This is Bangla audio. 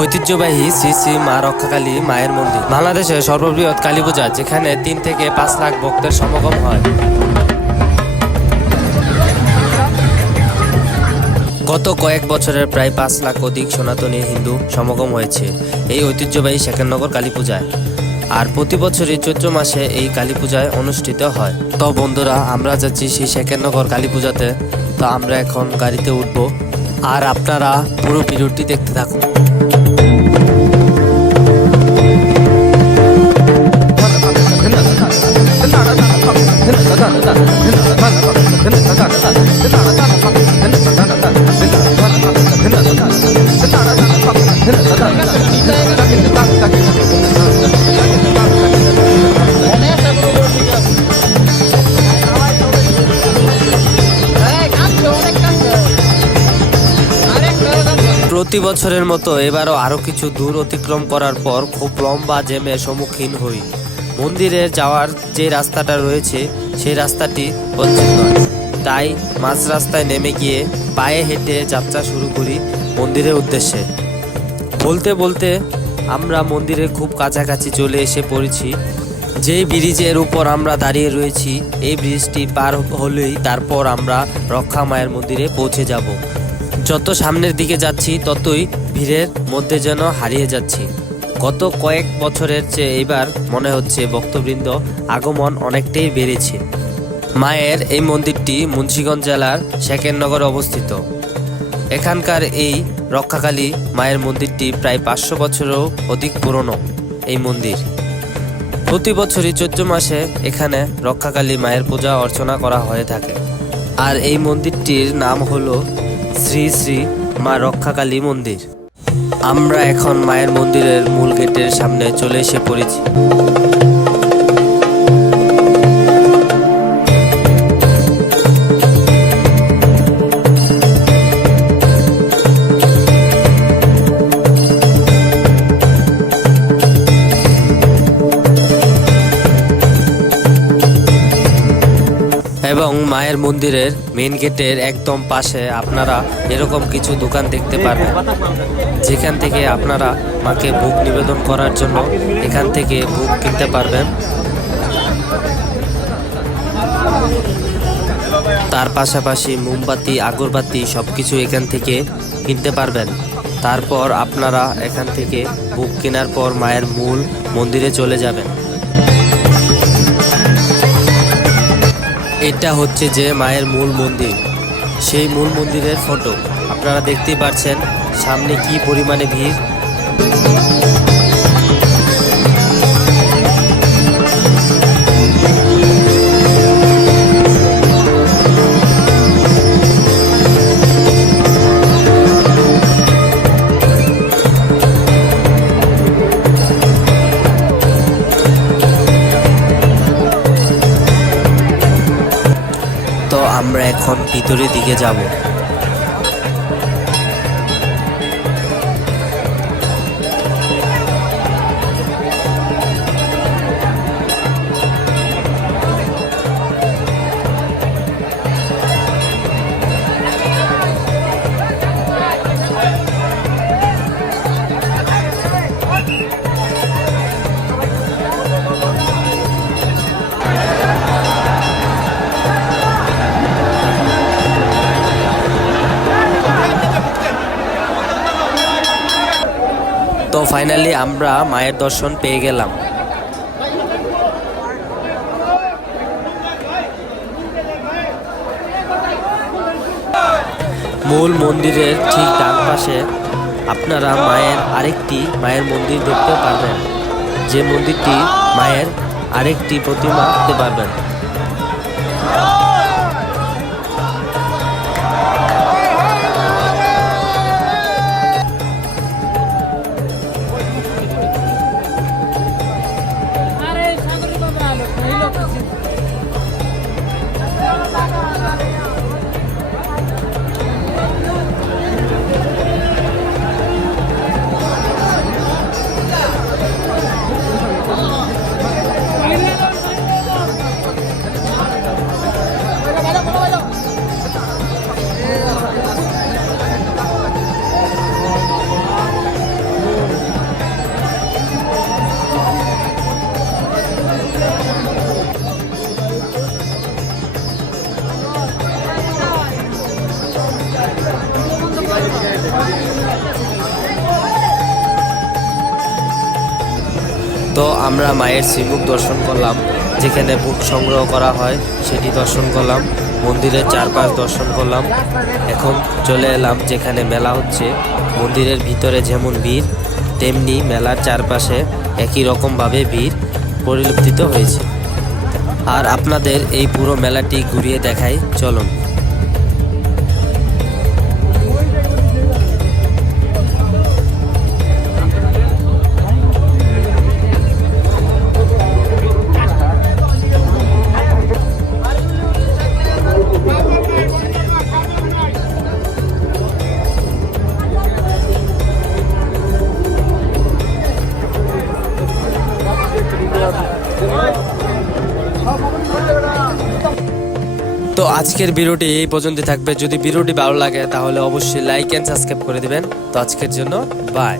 ঐতিহ্যবাহী শ্রী শ্রী মা রক্ষাকালী মায়ের মন্দির বাংলাদেশের সর্ববৃহৎ কালী পূজা, যেখানে 3 থেকে 5 লাখ ভক্তের সমাগম হয়। গত কয়েক বছরের প্রায় 5 লাখ অধিক সনাতনী হিন্দু সমাগম হয়েছে এই ঐতিহ্যবাহী শেখেরনগর কালী পূজায়। আর প্রতি বছরই চৈত্র মাসে এই কালী পূজায় অনুষ্ঠিত হয়। তো বন্ধুরা, আমরা যাচ্ছি সেই শেখেরনগর কালী পূজাতে। তো আমরা এখন গাড়িতে উঠব, আর আপনারা পুরো ভিডিওটি দেখতে থাকুন। প্রতি বছরের মতো এবারও আরো কিছু দূর অতিক্রম করার পর খুব লম্বা জ্যামের সম্মুখীন হই। মন্দিরে যাওয়ার যে রাস্তাটা রয়েছে সেই রাস্তাটি পথ নয়, তাই মাঝ রাস্তায় নেমে গিয়ে পায়ে হেঁটে যাত্রা শুরু করি মন্দিরের উদ্দেশ্যে। বলতে বলতে আমরা মন্দিরের খুব কাছাকাছি চলে এসে পড়েছি। যেই ব্রিজের উপর আমরা দাঁড়িয়ে রয়েছি, এই ব্রিজটি পার হলেই তারপর আমরা রক্ষা মায়ের মন্দিরে পৌঁছে যাব। যত সামনের দিকে যাচ্ছি ততই ভিড়ের মধ্যে যেন হারিয়ে যাচ্ছি। গত কয়েক বছরের চেয়ে এবার মনে হচ্ছে ভক্তবৃন্দ আগমন অনেকটাই বেড়েছে। মায়ের এই মন্দিরটি মুন্সিগঞ্জ জেলার শেখেরনগরে অবস্থিত। এখানকার এই রক্ষাকালী মায়ের মন্দিরটি প্রায় 500 বছরেরও অধিক পুরনো এই মন্দির। প্রতি বছরই চৈত্র মাসে এখানে রক্ষাকালী মায়ের পূজা অর্চনা করা হয়ে থাকে। আর এই মন্দিরটির নাম হলো শ্রী শ্রী মা রক্ষাকালী মন্দির। আমরা এখন মায়ের মন্দিরের মূল গেটের সামনে চলে এসে পড়েছি। এবং মায়ের মন্দিরের মেইন গেটের একদম পাশে আপনারা এরকম কিছু দোকান দেখতে পারবেন, যেখান থেকে আপনারা মাকে ভোগ নিবেদন করার জন্য এখান থেকে ভোগ কিনতে পারবেন। তার পাশাপাশি মোমবাতি, আগরবাতি সবকিছু এখান থেকে কিনতে পারবেন। তারপর আপনারা এখান থেকে ভোগ কেনার পর মায়ের মূল মন্দিরে চলে যাবেন। এটা হচ্ছে যে মায়ের মূল মন্দির, সেই মূল মন্দিরের ফটো আপনারা দেখতেই পাচ্ছেন সামনে কি পরিমাণে ভিড়। তো আমরা এখন ভিতরের দিকে যাব। তো ফাইনালি আমরা মায়ের দর্শন পেয়ে গেলাম। মূল মন্দিরের ঠিক ডান পাশে আপনারা মায়ের মন্দির দেখতে পারবেন, যে মন্দিরটি মায়ের আরেকটি প্রতিমা দেখতে পারবেন। তো আমরা মায়ের শ্রীমুখ দর্শন করলাম, যেখানে বুক সংগ্রহ করা হয় সেটি দর্শন করলাম, মন্দিরের চারপাশ দর্শন করলাম। এখন চলে এলাম যেখানে মেলা হচ্ছে। মন্দিরের ভিতরে যেমন ভিড়, তেমনি মেলার চারপাশে একই রকমভাবে ভিড় পরিলক্ষিত হয়েছে। আর আপনাদের এই পুরো মেলাটি ঘুরিয়ে দেখাই, চলুন। তো আজকের ভিডিওটি এই পর্যন্ত থাকবে। যদি ভিডিওটি ভালো লাগে তাহলে অবশ্যই লাইক এন্ড সাবস্ক্রাইব করে দিবেন। তো আজকের জন্য বাই।